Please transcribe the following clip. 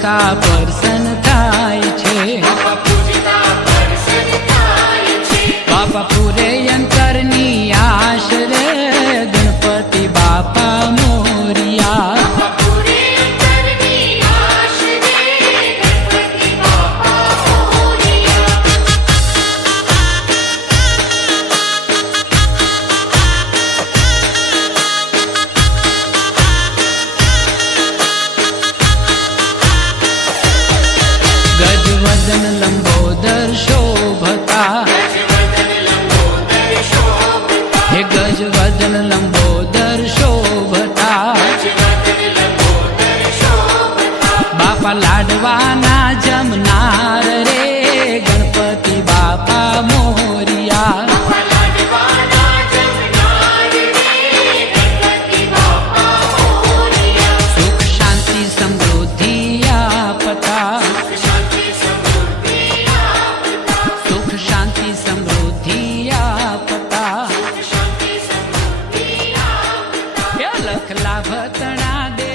પૂજતા પ્રસન્ન થાય છે, બાપા પૂરે અંતરની આશ રે ગણપતિ બાપા મોરિયા. ગજવદન લંબોદર શોભતા, હે ગજવદન લંબોદર શોભતા, બાપા લાડવાના જમનાર રે ગણપતિ બાપા મોરિયા. સુખ શાંતિ સમૃદ્ધિ આપતા, સુખ શાંતિ સમૃદ્ધિ આપતા, લખ લાભ તણા દે